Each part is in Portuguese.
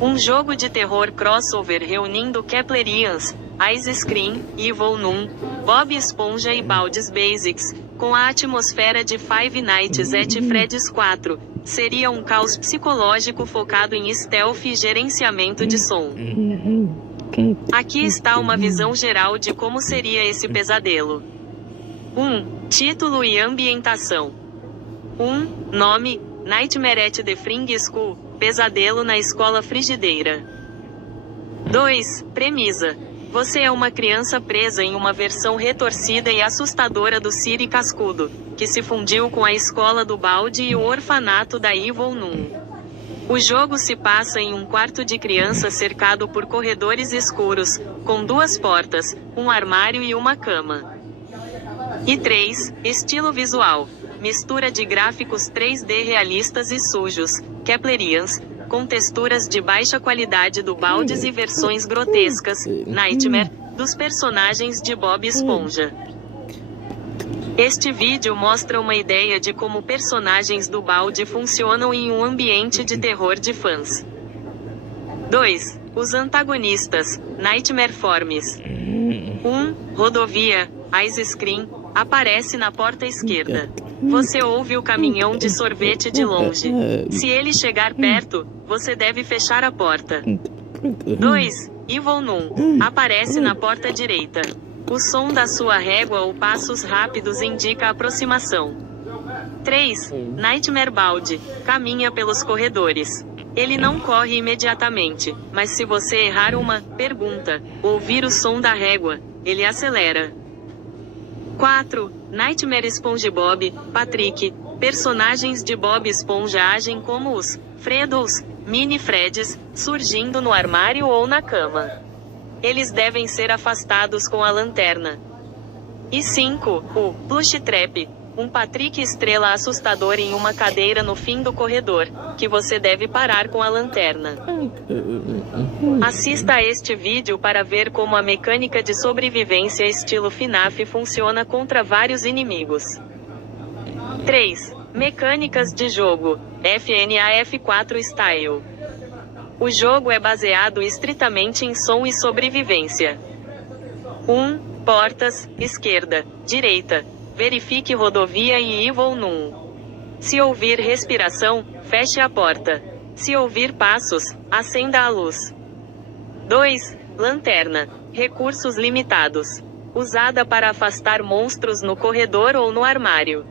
Um jogo de terror crossover reunindo Keplerians, Ice Scream, Evil Noon, Bob Esponja e Baldi's Basics, com a atmosfera de Five Nights at Freddy's 4. Seria um caos psicológico focado em stealth e gerenciamento de som. Aqui está uma visão geral de como seria esse pesadelo. 1. Título e ambientação. 1. Nome: Nightmare at the Fring School, Pesadelo na Escola Frigideira. 2. Premissa: você é uma criança presa em uma versão retorcida e assustadora do Siri Cascudo, que se fundiu com a escola do Baldi e o orfanato da Evil Noon. O jogo se passa em um quarto de criança cercado por corredores escuros, com 2 portas, um armário e uma cama. E 3. Estilo visual: mistura de gráficos 3D realistas e sujos, Keplerians, com texturas de baixa qualidade do Baldi's e versões grotescas, Nightmare, dos personagens de Bob Esponja. Este vídeo mostra uma ideia de como personagens do Baldi funcionam em um ambiente de terror de fãs. 2. Os antagonistas, Nightmare Forms. 1. Rodovia, Ice Scream, aparece na porta esquerda. Você ouve o caminhão de sorvete de longe. Se ele chegar perto, você deve fechar a porta. 2. Evil Noon, aparece na porta direita. O som da sua régua ou passos rápidos indica aproximação. 3. Nightmare Baldi, caminha pelos corredores. Ele não corre imediatamente, mas se você errar uma pergunta, ou ouvir o som da régua, ele acelera. 4. Nightmare SpongeBob, Patrick, personagens de Bob Esponja agem como os Fredos, Mini Freds, surgindo no armário ou na cama. Eles devem ser afastados com a lanterna. E 5. O Plush Trap, um Patrick estrela assustador em uma cadeira no fim do corredor, que você deve parar com a lanterna. Assista a este vídeo para ver como a mecânica de sobrevivência estilo FNAF funciona contra vários inimigos. 3. Mecânicas de jogo, FNAF 4 Style. O jogo é baseado estritamente em som e sobrevivência. 1. Portas, esquerda, direita. Verifique rodovia e Evil Noon. Se ouvir respiração, feche a porta. Se ouvir passos, acenda a luz. 2. Lanterna. Recursos limitados. Usada para afastar monstros no corredor ou no armário.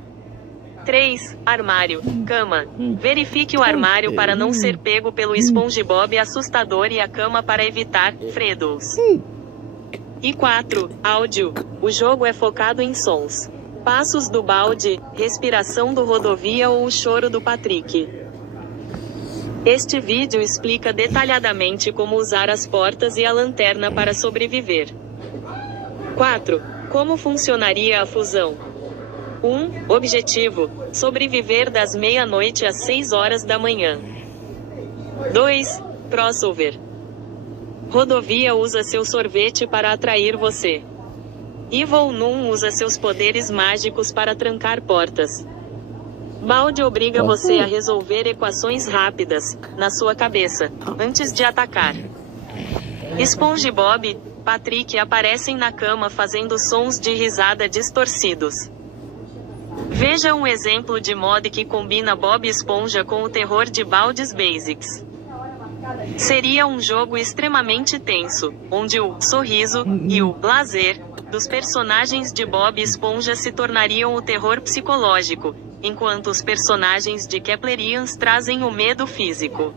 3. Armário. Cama. Verifique o armário para não ser pego pelo SpongeBob assustador e a cama para evitar Fredos. E 4. Áudio. O jogo é focado em sons. Passos do Baldi, respiração do rodovia ou o choro do Patrick. Este vídeo explica detalhadamente como usar as portas e a lanterna para sobreviver. 4. Como funcionaria a fusão? 1. Objetivo: sobreviver das meia-noite às 6 horas da manhã. 2. Crossover. Rodovia usa seu sorvete para atrair você. Evil Noon usa seus poderes mágicos para trancar portas. Baldi obriga você a resolver equações rápidas, na sua cabeça, antes de atacar. SpongeBob, Patrick aparecem na cama fazendo sons de risada distorcidos. Veja um exemplo de mod que combina Bob Esponja com o terror de Baldi's Basics. Seria um jogo extremamente tenso, onde o sorriso e o lazer dos personagens de Bob Esponja se tornariam o terror psicológico, enquanto os personagens de Keplerians trazem o medo físico.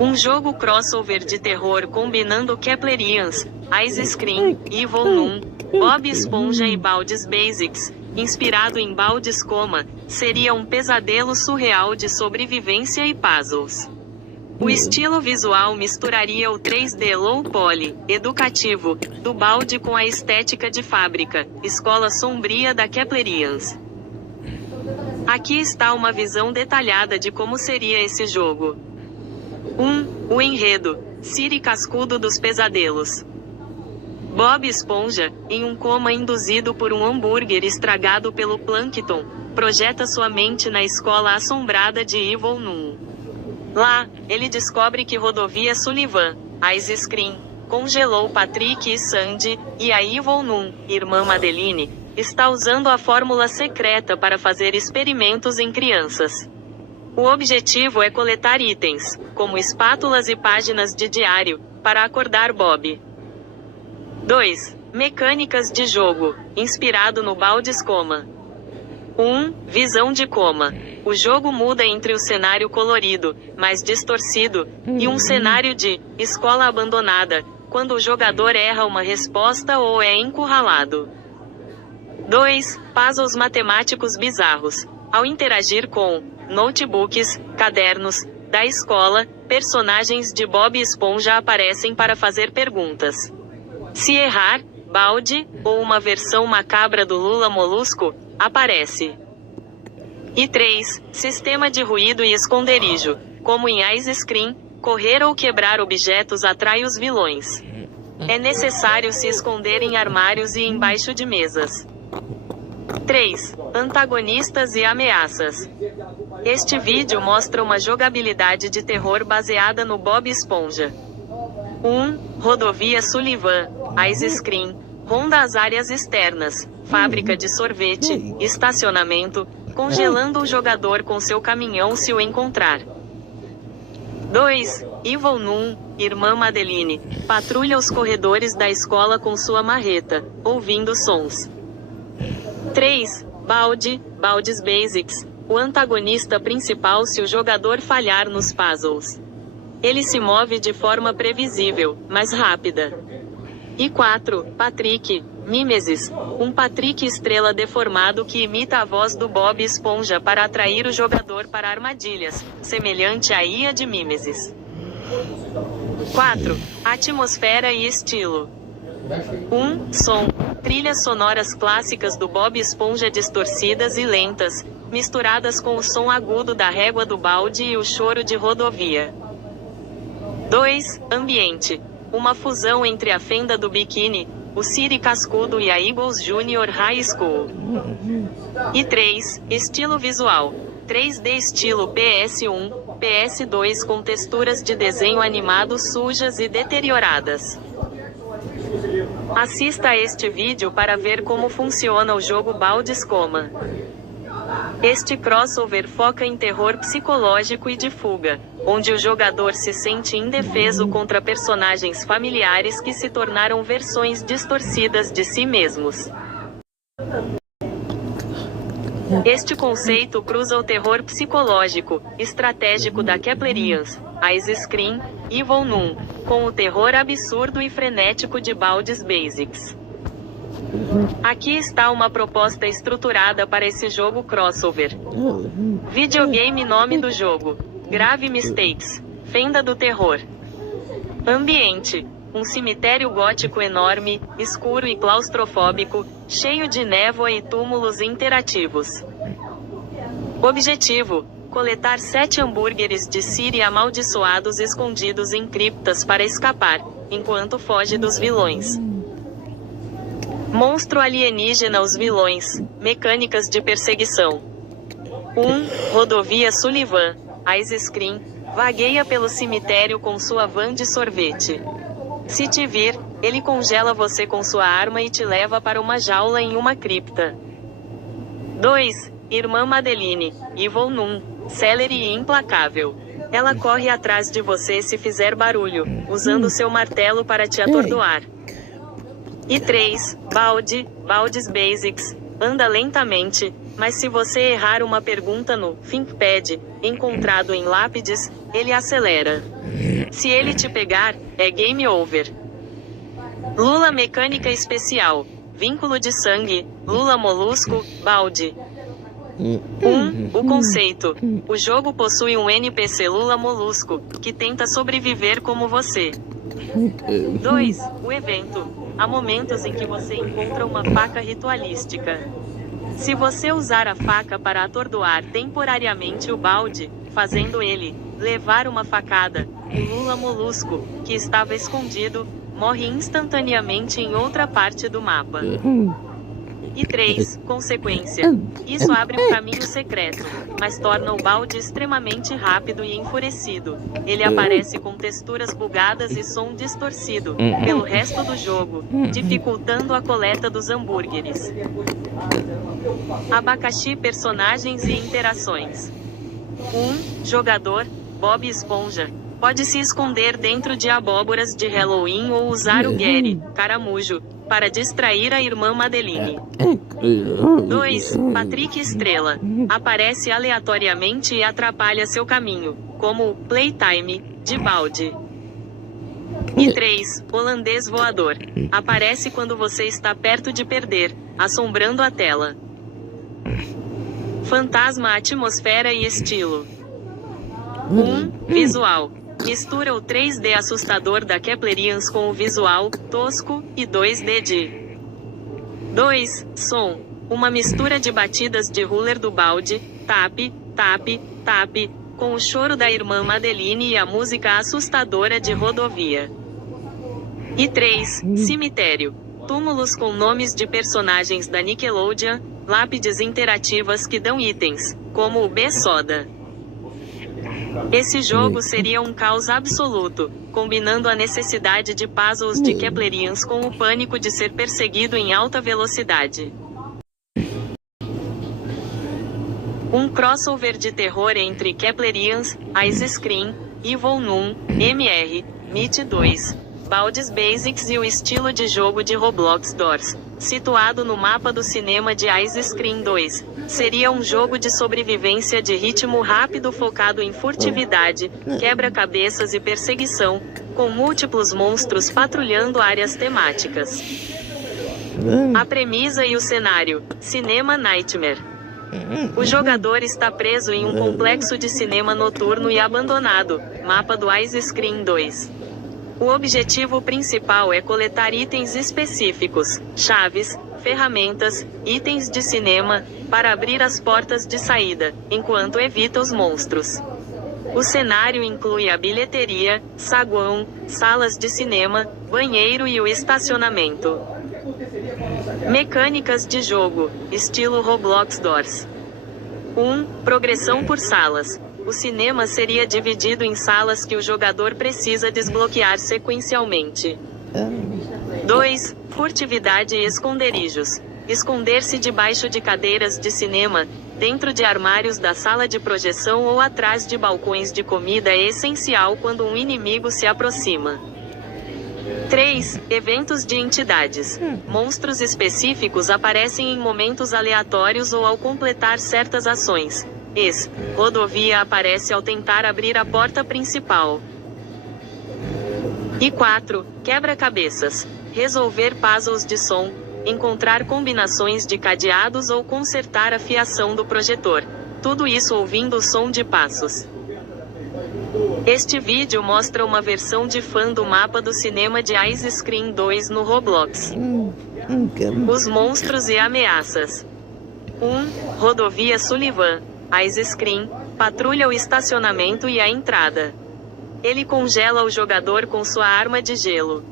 Um jogo crossover de terror combinando Keplerians, Ice Scream, Evil Noon, Bob Esponja e Baldi's Basics, inspirado em Baldi's Coma, seria um pesadelo surreal de sobrevivência e puzzles. O estilo visual misturaria o 3D low poly, educativo, do Baldi com a estética de fábrica, escola sombria da Keplerians. Aqui está uma visão detalhada de como seria esse jogo. 1. O enredo: Siri Cascudo dos Pesadelos. Bob Esponja, em um coma induzido por um hambúrguer estragado pelo plâncton, projeta sua mente na escola assombrada de Evil Noon. Lá, ele descobre que Rodovia Sullivan, Ice Scream, congelou Patrick e Sandy, e a Evil Noon, irmã Madeline, está usando a fórmula secreta para fazer experimentos em crianças. O objetivo é coletar itens, como espátulas e páginas de diário, para acordar Bob. 2. Mecânicas de jogo, inspirado no Baldi's Coma. 1. Visão de coma. O jogo muda entre o cenário colorido, mais distorcido, e um cenário de escola abandonada, quando o jogador erra uma resposta ou é encurralado. 2. Puzzles matemáticos bizarros. Ao interagir com notebooks, cadernos, da escola, personagens de Bob Esponja aparecem para fazer perguntas. Se errar, Baldi, ou uma versão macabra do Lula Molusco, aparece. E 3. Sistema de ruído e esconderijo. Como em Ice Scream, correr ou quebrar objetos atrai os vilões. É necessário se esconder em armários e embaixo de mesas. 3. Antagonistas e ameaças. Este vídeo mostra uma jogabilidade de terror baseada no Bob Esponja. 1. Rodovia Sullivan, Ice Scream, ronda as áreas externas, fábrica de sorvete, estacionamento, congelando o jogador com seu caminhão se o encontrar. 2. Evil Noon, irmã Madeline, patrulha os corredores da escola com sua marreta, ouvindo sons. 3. Baldi's Basics, o antagonista principal se o jogador falhar nos puzzles. Ele se move de forma previsível, mas rápida. E 4. Patrick, Mimesis, um Patrick estrela deformado que imita a voz do Bob Esponja para atrair o jogador para armadilhas, semelhante à IA de Mimesis. 4. Atmosfera e estilo. 1. Som. Trilhas sonoras clássicas do Bob Esponja distorcidas e lentas, misturadas com o som agudo da régua do balde e o choro de Rodovia. 2. Ambiente. Uma fusão entre a fenda do biquíni, o Siri cascudo e a Eagles Junior High School. E 3. Estilo visual. 3D estilo PS1, PS2 com texturas de desenho animado sujas e deterioradas. Assista a este vídeo para ver como funciona o jogo Baldi's Coma. Este crossover foca em terror psicológico e de fuga, onde o jogador se sente indefeso contra personagens familiares que se tornaram versões distorcidas de si mesmos. Este conceito cruza o terror psicológico, estratégico da Keplerians, Ice Scream, Evil Noon, com o terror absurdo e frenético de Baldi's Basics. Aqui está uma proposta estruturada para esse jogo crossover. Videogame. Nome do jogo: Grave Mistakes, Fenda do Terror. Ambiente: um cemitério gótico enorme, escuro e claustrofóbico, cheio de névoa e túmulos interativos. Objetivo: coletar 7 hambúrgueres de Siri amaldiçoados escondidos em criptas para escapar, enquanto foge dos vilões. Monstro alienígena. Os vilões. Mecânicas de perseguição. 1. Rodovia Sullivan, Ice Scream, vagueia pelo cemitério com sua van de sorvete. Se te vir, ele congela você com sua arma e te leva para uma jaula em uma cripta. 2. Irmã Madeline, Evil Noon, célere e implacável. Ela corre atrás de você se fizer barulho, usando seu martelo para te atordoar. E 3. Baldi's Basics, anda lentamente, mas se você errar uma pergunta no ThinkPad, encontrado em lápides, ele acelera. Se ele te pegar, é game over. Lula Mecânica Especial, Vínculo de Sangue, Lula Molusco, Baldi. 1. O conceito. O jogo possui um NPC Lula Molusco, que tenta sobreviver como você. 2. O evento. Há momentos em que você encontra uma faca ritualística. Se você usar a faca para atordoar temporariamente o balde, fazendo ele levar uma facada, o Lula Molusco, que estava escondido, morre instantaneamente em outra parte do mapa. E 3. Consequência. Isso abre um caminho secreto, mas torna o balde extremamente rápido e enfurecido. Ele aparece com texturas bugadas e som distorcido pelo resto do jogo, dificultando a coleta dos hambúrgueres. Abacaxi, personagens e interações. 1. Jogador, Bob Esponja. Pode se esconder dentro de abóboras de Halloween ou usar o Gary, caramujo, para distrair a irmã Madeline. 2. Patrick Estrela. Aparece aleatoriamente e atrapalha seu caminho, como o Playtime, de balde. E 3. Holandês Voador. Aparece quando você está perto de perder, assombrando a tela. Fantasma, atmosfera e estilo. 1. Visual. Mistura o 3D assustador da Keplerians com o visual tosco e 2D de. 2. Som. Uma mistura de batidas de ruler do balde, tap, tap, tap, com o choro da irmã Madeline e a música assustadora de rodovia. E 3. Cemitério. Túmulos com nomes de personagens da Nickelodeon, lápides interativas que dão itens, como o B-Soda. Esse jogo seria um caos absoluto, combinando a necessidade de puzzles de Keplerians com o pânico de ser perseguido em alta velocidade. Um crossover de terror entre Keplerians, Ice Scream, Evil Noon, MR, Meat 2, Baldi's Basics e o estilo de jogo de Roblox Doors, situado no mapa do cinema de Ice Scream 2. Seria um jogo de sobrevivência de ritmo rápido focado em furtividade, quebra-cabeças e perseguição, com múltiplos monstros patrulhando áreas temáticas. A premissa e o cenário: Cinema Nightmare. O jogador está preso em um complexo de cinema noturno e abandonado, mapa do Ice Scream 2. O objetivo principal é coletar itens específicos, chaves, ferramentas, itens de cinema, para abrir as portas de saída, enquanto evita os monstros. O cenário inclui a bilheteria, saguão, salas de cinema, banheiro e o estacionamento. Mecânicas de jogo, estilo Roblox Doors. 1. Progressão por salas. O cinema seria dividido em salas que o jogador precisa desbloquear sequencialmente. 2. Furtividade e esconderijos. Esconder-se debaixo de cadeiras de cinema, dentro de armários da sala de projeção ou atrás de balcões de comida é essencial quando um inimigo se aproxima. 3. Eventos de entidades. Monstros específicos aparecem em momentos aleatórios ou ao completar certas ações. Rodovia aparece ao tentar abrir a porta principal. E 4. Quebra-cabeças. Resolver puzzles de som, encontrar combinações de cadeados ou consertar a fiação do projetor. Tudo isso ouvindo o som de passos. Este vídeo mostra uma versão de fã do mapa do cinema de Ice Scream 2 no Roblox. Os monstros e ameaças. 1. Rodovia Sullivan. Ice Scream patrulha o estacionamento e a entrada. Ele congela o jogador com sua arma de gelo.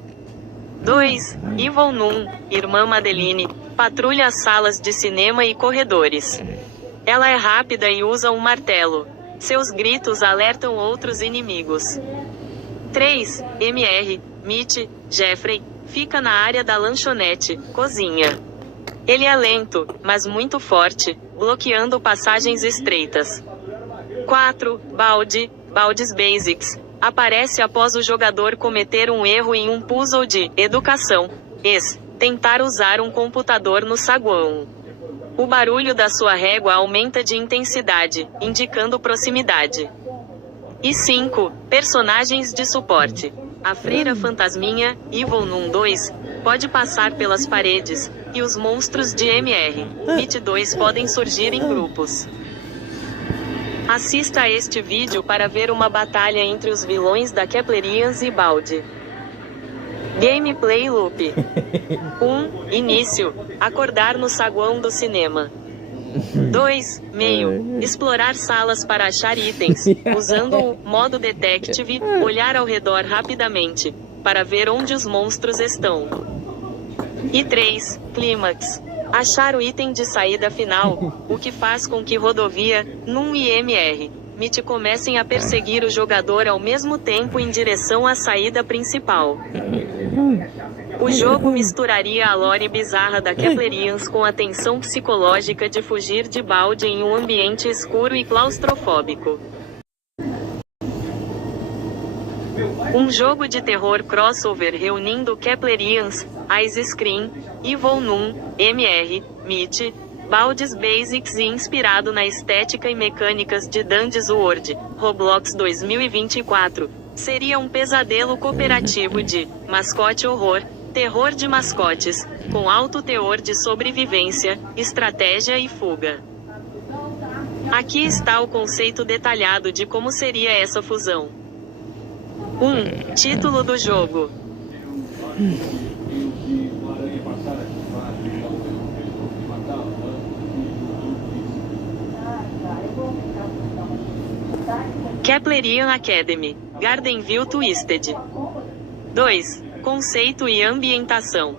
2. Evil Noon, irmã Madeline, patrulha as salas de cinema e corredores. Ela é rápida e usa um martelo. Seus gritos alertam outros inimigos. 3. MR, Mitch, Jeffrey, fica na área da lanchonete, cozinha. Ele é lento, mas muito forte, bloqueando passagens estreitas. 4. Baldi's Basics, aparece após o jogador cometer um erro em um puzzle de educação. Tentar usar um computador no saguão. O barulho da sua régua aumenta de intensidade, indicando proximidade. E 5. Personagens de suporte. A freira fantasminha, Evil Noon 2, pode passar pelas paredes, e os monstros de MR, Meat 2 podem surgir em grupos. Assista a este vídeo para ver uma batalha entre os vilões da Keplerians e Baldi. Gameplay Loop. 1. Início. Acordar no saguão do cinema. 2. Meio. Explorar salas para achar itens, usando o modo Detective, olhar ao redor rapidamente, para ver onde os monstros estão. E 3. Clímax. Achar o item de saída final, o que faz com que Rodovia, Num e MR, MIT comecem a perseguir o jogador ao mesmo tempo em direção à saída principal. O jogo misturaria a lore bizarra da Keplerians com a tensão psicológica de fugir de Baldi em um ambiente escuro e claustrofóbico. Um jogo de terror crossover reunindo Keplerians, Ice Scream, Evil Num, MR, MIT, Baldi's Basics e inspirado na estética e mecânicas de Dandy's World, Roblox 2024, seria um pesadelo cooperativo de mascote horror, terror de mascotes, com alto teor de sobrevivência, estratégia e fuga. Aqui está o conceito detalhado de como seria essa fusão. 1. Título do jogo. Keplerian Academy, Gardenville Twisted. 2. Conceito e ambientação.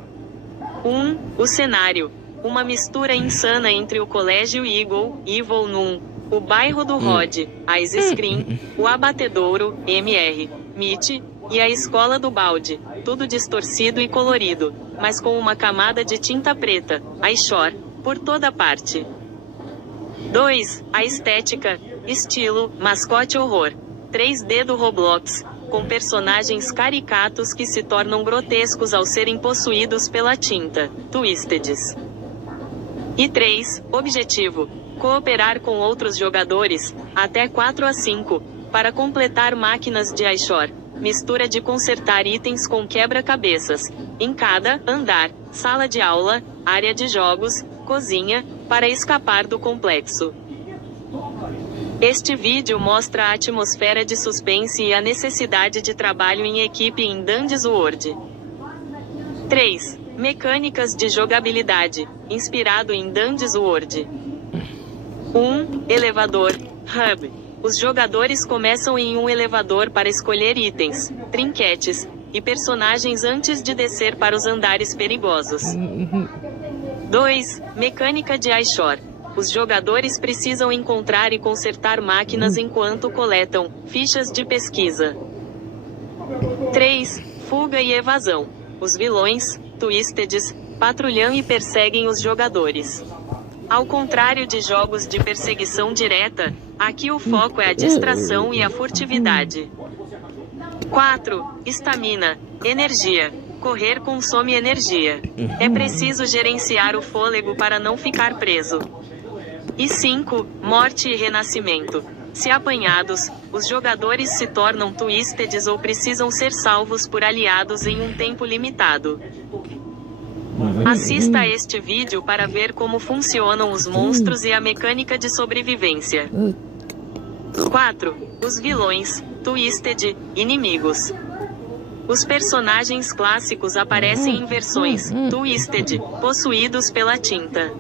1. O cenário. Uma mistura insana entre o Colégio Eagle, Evil Num, o bairro do Rod, Ice Scream, o Abatedouro, MR, MIT, e a escola do Baldi, tudo distorcido e colorido, mas com uma camada de tinta preta, Ishore, por toda parte. 2. A estética, estilo, mascote horror, 3D do Roblox, com personagens caricatos que se tornam grotescos ao serem possuídos pela tinta, Twisteds. E 3. Objetivo, cooperar com outros jogadores, até 4 a 5, para completar máquinas de Ishore, mistura de consertar itens com quebra-cabeças, em cada andar, sala de aula, área de jogos, cozinha, para escapar do complexo. Este vídeo mostra a atmosfera de suspense e a necessidade de trabalho em equipe em Dandy's World. 3. Mecânicas de jogabilidade, inspirado em Dandy's World. 1. Elevador, Hub. Os jogadores começam em um elevador para escolher itens, trinquetes e personagens antes de descer para os andares perigosos. 2. Mecânica de Ishore. Os jogadores precisam encontrar e consertar máquinas enquanto coletam fichas de pesquisa. 3. Fuga e evasão. Os vilões, Twisteds, patrulham e perseguem os jogadores. Ao contrário de jogos de perseguição direta, aqui o foco é a distração e a furtividade. 4. Estamina, energia. Correr consome energia. É preciso gerenciar o fôlego para não ficar preso. E 5. Morte e renascimento. Se apanhados, os jogadores se tornam Twisteds ou precisam ser salvos por aliados em um tempo limitado. Assista a este vídeo para ver como funcionam os monstros e a mecânica de sobrevivência. 4. Os vilões, Twisted, inimigos. Os personagens clássicos aparecem em versões Twisted, possuídos pela tinta.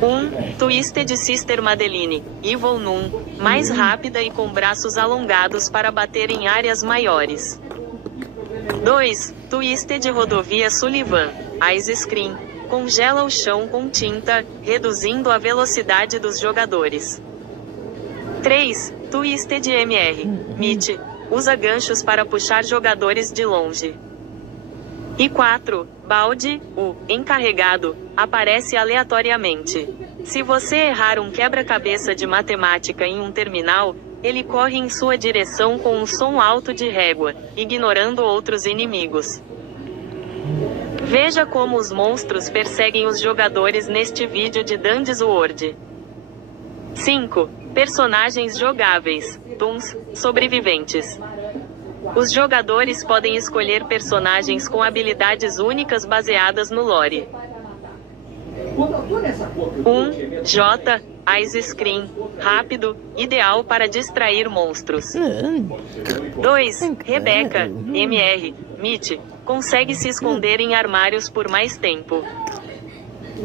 1. Twisted Sister Madeline, Evil Num, mais rápida e com braços alongados para bater em áreas maiores. 2. Twisted Rodovia Sullivan, Ice Scream, congela o chão com tinta, reduzindo a velocidade dos jogadores. 3. Twisted MR, MIT, usa ganchos para puxar jogadores de longe. E 4. Baldi, o encarregado, aparece aleatoriamente. Se você errar um quebra-cabeça de matemática em um terminal, ele corre em sua direção com um som alto de régua, ignorando outros inimigos. Veja como os monstros perseguem os jogadores neste vídeo de Dandy's World. 5. Personagens jogáveis, Toons, sobreviventes. Os jogadores podem escolher personagens com habilidades únicas baseadas no lore. 1. J. Ice Scream, rápido, ideal para distrair monstros. 2. Rebecca, MR, MIT, consegue se esconder em armários por mais tempo.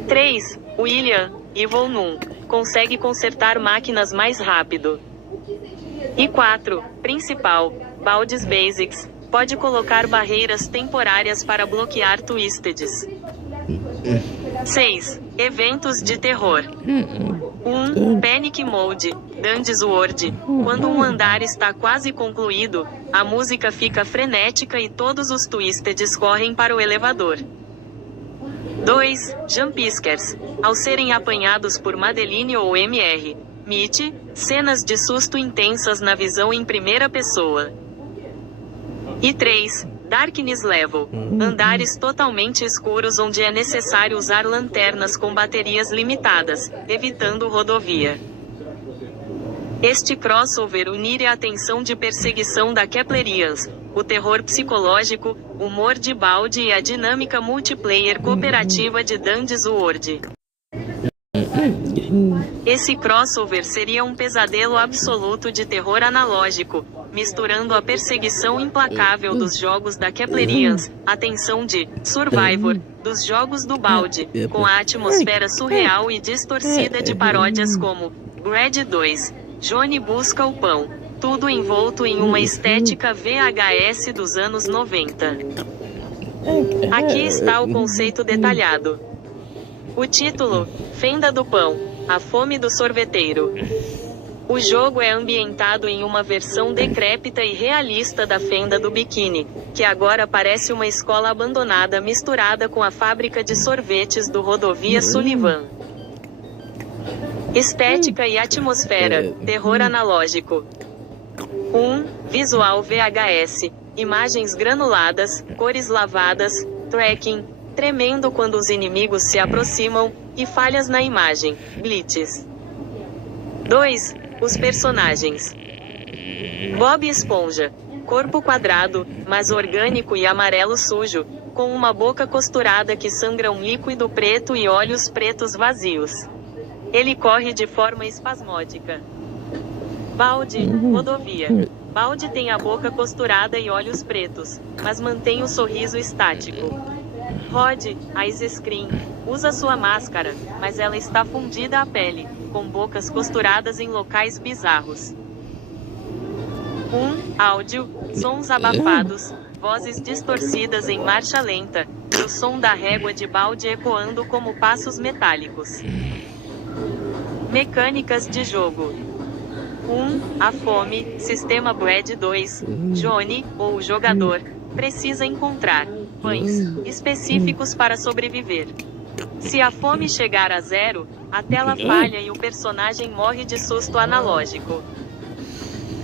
3. William, Evil Num, consegue consertar máquinas mais rápido. E 4. Principal, Baldi's Basics, pode colocar barreiras temporárias para bloquear Twisteds. 6. Eventos de terror. 1. Panic Mode, Dandy's World. Quando um andar está quase concluído, a música fica frenética e todos os twists correm para o elevador. 2. Jumpscares. Ao serem apanhados por Madeline ou Mr. Mitch, cenas de susto intensas na visão em primeira pessoa. E 3. Darkness Level. Andares totalmente escuros onde é necessário usar lanternas com baterias limitadas, evitando rodovia. Este crossover une a tensão de perseguição da Keplerians, o terror psicológico, humor de balde e a dinâmica multiplayer cooperativa de Dandy's World. Esse crossover seria um pesadelo absoluto de terror analógico, misturando a perseguição implacável dos jogos da Keplerians, a tensão de Survivor dos jogos do balde, com a atmosfera surreal e distorcida de paródias como Grad 2, Johnny Busca o Pão, tudo envolto em uma estética VHS dos anos 90. Aqui está o conceito detalhado. O título, Fenda do Pão, a fome do sorveteiro. O jogo é ambientado em uma versão decrépita e realista da Fenda do Biquíni, que agora parece uma escola abandonada misturada com a fábrica de sorvetes do Rodovia Sullivan. Estética e atmosfera, terror analógico. 1. Visual VHS, imagens granuladas, cores lavadas, tracking, tremendo quando os inimigos se aproximam, e falhas na imagem, glitches. 2. Os personagens. Bob Esponja. Corpo quadrado, mas orgânico e amarelo sujo, com uma boca costurada que sangra um líquido preto e olhos pretos vazios. Ele corre de forma espasmódica. Balde, rodovia. Balde tem a boca costurada e olhos pretos, mas mantém o sorriso estático. Rod, Ice Screen, usa sua máscara, mas ela está fundida à pele, com bocas costuradas em locais bizarros. 1. Áudio, sons abafados, vozes distorcidas em marcha lenta, e o som da régua de balde ecoando como passos metálicos. Mecânicas de jogo. 1. A fome, sistema Brad 2, Johnny, ou o jogador, precisa encontrar pães específicos para sobreviver. Se a fome chegar a 0, a tela falha e o personagem morre de susto analógico.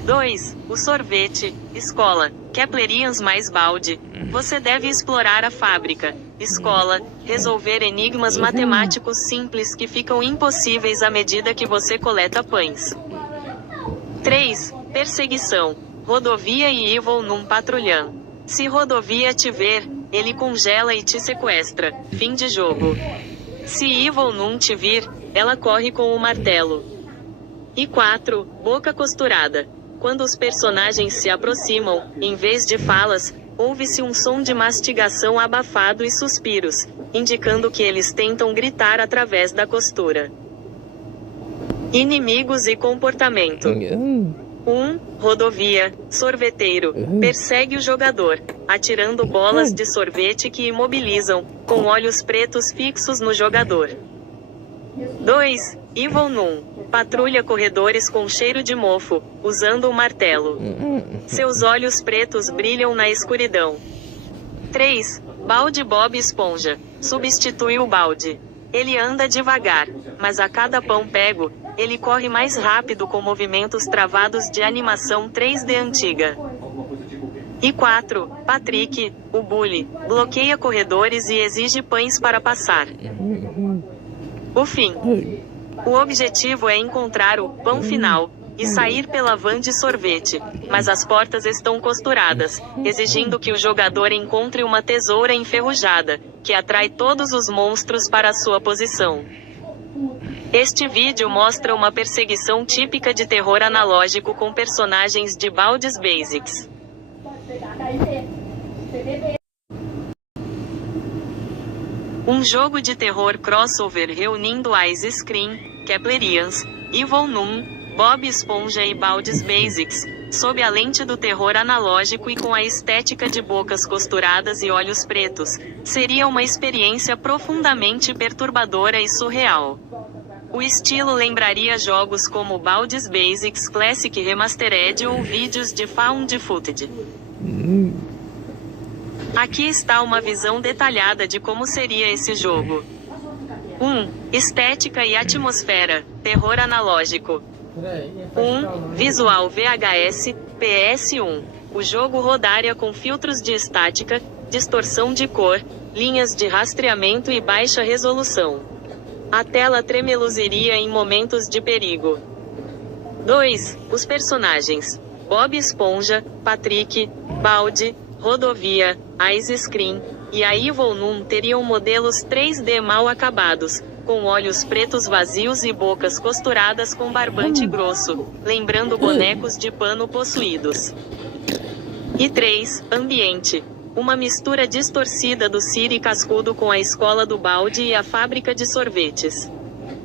2. O sorvete, escola, Keplerians mais balde. Você deve explorar a fábrica, escola, resolver enigmas matemáticos simples que ficam impossíveis à medida que você coleta pães. 3. Perseguição, rodovia e Evil num patrulhão. Se rodovia te ver, ele congela e te sequestra. Fim de jogo. Se Evil não te vir, ela corre com o martelo. E 4. Boca costurada. Quando os personagens se aproximam, em vez de falas, ouve-se um som de mastigação abafado e suspiros, indicando que eles tentam gritar através da costura. Inimigos e comportamento. 1. Rodovia, sorveteiro, persegue o jogador, atirando bolas de sorvete que imobilizam, com olhos pretos fixos no jogador. 2. Evil Noon, patrulha corredores com cheiro de mofo, usando o martelo. Seus olhos pretos brilham na escuridão. 3. Balde Bob Esponja, substitui o balde. Ele anda devagar, mas a cada pão pego, ele corre mais rápido com movimentos travados de animação 3D antiga. E 4. Patrick, o bully, bloqueia corredores e exige pães para passar. O fim. O objetivo é encontrar o pão final e sair pela van de sorvete, mas as portas estão costuradas, exigindo que o jogador encontre uma tesoura enferrujada, que atrai todos os monstros para a sua posição. Este vídeo mostra uma perseguição típica de terror analógico com personagens de Baldi's Basics. Um jogo de terror crossover reunindo Ice Screen, Keplerians, Evil Noon, Bob Esponja e Baldi's Basics, sob a lente do terror analógico e com a estética de bocas costuradas e olhos pretos, seria uma experiência profundamente perturbadora e surreal. O estilo lembraria jogos como Baldi's Basics Classic Remastered ou vídeos de Found Footage. Aqui está uma visão detalhada de como seria esse jogo. 1. Estética e atmosfera, terror analógico. 1. Visual VHS, PS1. O jogo rodaria com filtros de estática, distorção de cor, linhas de rastreamento e baixa resolução. A tela tremeluziria em momentos de perigo. 2. Os personagens: Bob Esponja, Patrick, Baldi, Rodovia, Ice Scream e a Evil Noon teriam modelos 3D mal acabados, com olhos pretos vazios e bocas costuradas com barbante grosso, lembrando bonecos de pano possuídos. E 3. Ambiente. Uma mistura distorcida do Siri Cascudo com a escola do Baldi e a fábrica de sorvetes.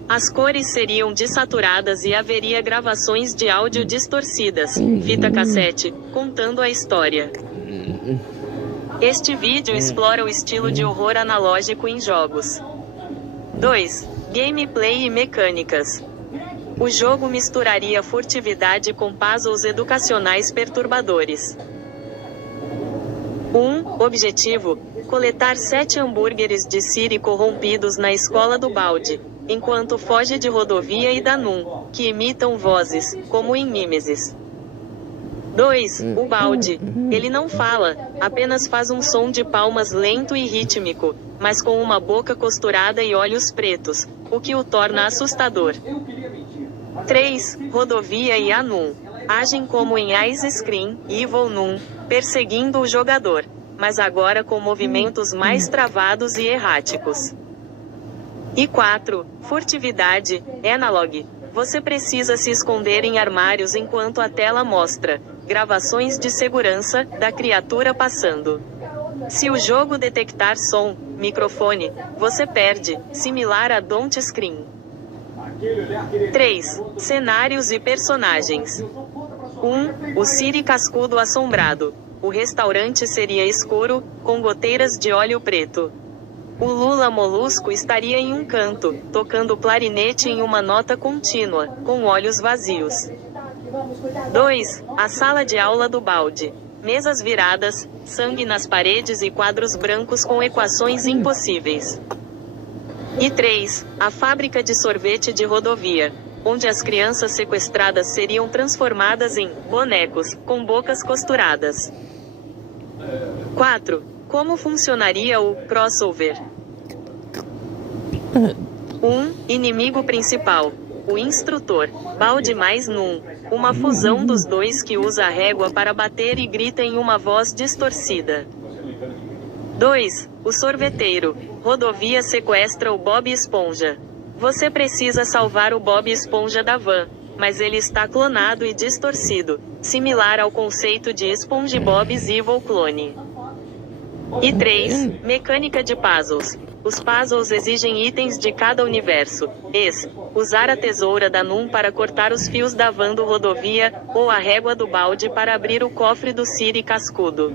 As cores seriam dessaturadas e haveria gravações de áudio distorcidas, fita cassete, contando a história. Este vídeo explora o estilo de horror analógico em jogos. 2. Gameplay e mecânicas. O jogo misturaria furtividade com puzzles educacionais perturbadores. 1. Objetivo: coletar 7 hambúrgueres de Siri corrompidos na escola do Baldi, enquanto foge de Rodovia e da Noon, que imitam vozes, como em Mimesis. 2. O Baldi. Ele não fala, apenas faz um som de palmas lento e rítmico, mas com uma boca costurada e olhos pretos, o que o torna assustador. 3. Rodovia e a Noon agem como em Ice Scream, Evil Noon, perseguindo o jogador, mas agora com movimentos mais travados e erráticos. E 4. Furtividade, Analog. Você precisa se esconder em armários enquanto a tela mostra gravações de segurança da criatura passando. Se o jogo detectar som, microfone, você perde, similar a Don't Scream. 3. Cenários e personagens. 1. O Siri Cascudo assombrado. O restaurante seria escuro, com goteiras de óleo preto. O Lula Molusco estaria em um canto, tocando clarinete em uma nota contínua, com olhos vazios. 2. A sala de aula do Baldi. Mesas viradas, sangue nas paredes e quadros brancos com equações impossíveis. E 3. A fábrica de sorvete de Rodovia, onde as crianças sequestradas seriam transformadas em bonecos, com bocas costuradas. 4. Como funcionaria o crossover? 1. Inimigo principal. O instrutor, Baldi mais Noon. Uma fusão dos dois que usa a régua para bater e grita em uma voz distorcida. 2. O sorveteiro. Rodovia sequestra o Bob Esponja. Você precisa salvar o Bob Esponja da van, mas ele está clonado e distorcido, similar ao conceito de SpongeBob's Evil Clone. E 3. Mecânica de puzzles. Os puzzles exigem itens de cada universo. Usar a tesoura da Noon para cortar os fios da van do Rodovia, ou a régua do Baldi para abrir o cofre do Siri Cascudo.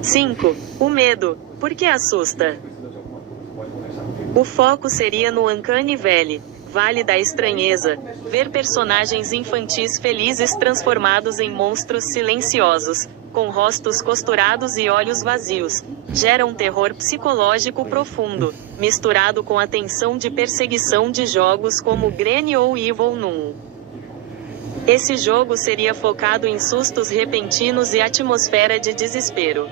5. O medo. Por que assusta? O foco seria no Uncanny Valley, Vale da Estranheza, ver personagens infantis felizes transformados em monstros silenciosos, com rostos costurados e olhos vazios. Gera um terror psicológico profundo, misturado com a tensão de perseguição de jogos como Granny ou Evil Noon. Esse jogo seria focado em sustos repentinos e atmosfera de desespero.